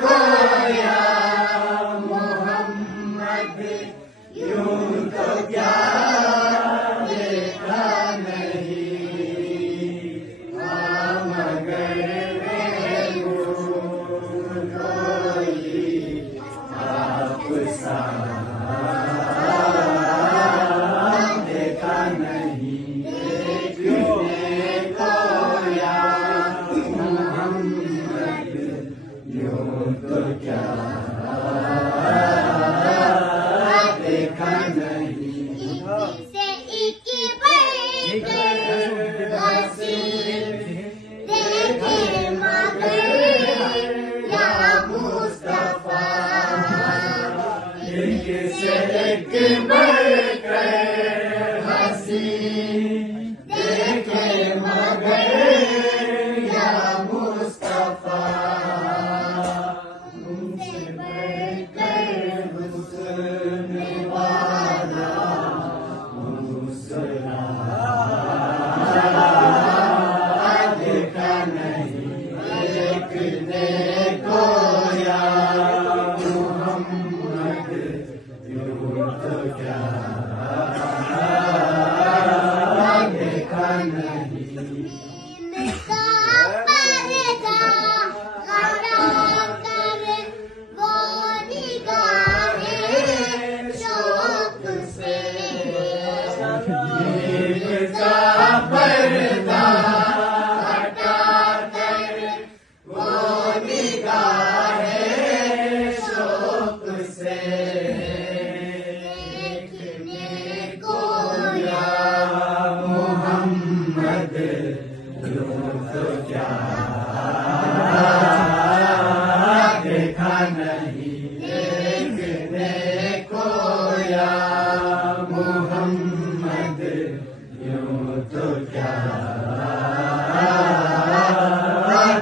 खोया मोहम्मद यूं तो क्या देखा नहीं, हाँ मगर कोई आप सा देखा नहीं, देखने खोया मोहम्मद यूं तो क्या देखा नहीं। से एक बढ़कर हंसी देखे मगर या मुस्तफा, इनसे एक बढ़कर हंसी देखे मगर या मुस्तफा, उनसे बढ़कर हुस्न वाला मुस्कुरा देखा नहीं, देखने खोया मोहम्मद यूं तो क्या देखा नहीं। इनका पर्दा खड़ा कर वो निगाहें शौक से, इनका पर्दा हटा कर वो निगाहें शौक से, देखने खोया मोहम्मद यूं तो क्या देखा नहीं, देखने खोया मोहम्मद यूं तो क्या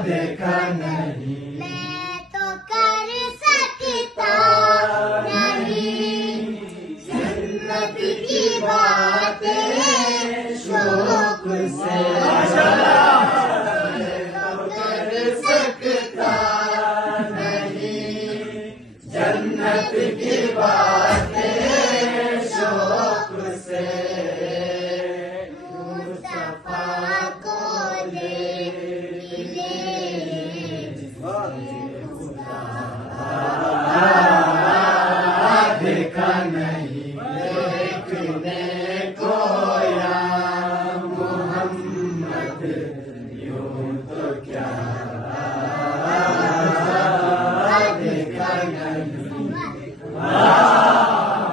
देखा नहीं। मैं तो कर सकता नहीं जन्नत की बातें शौक से, कर सकता नहीं जन्नत की बातें शौक से, मुस्तफा को ले देखा नहीं, देखने खोया मोहम्मद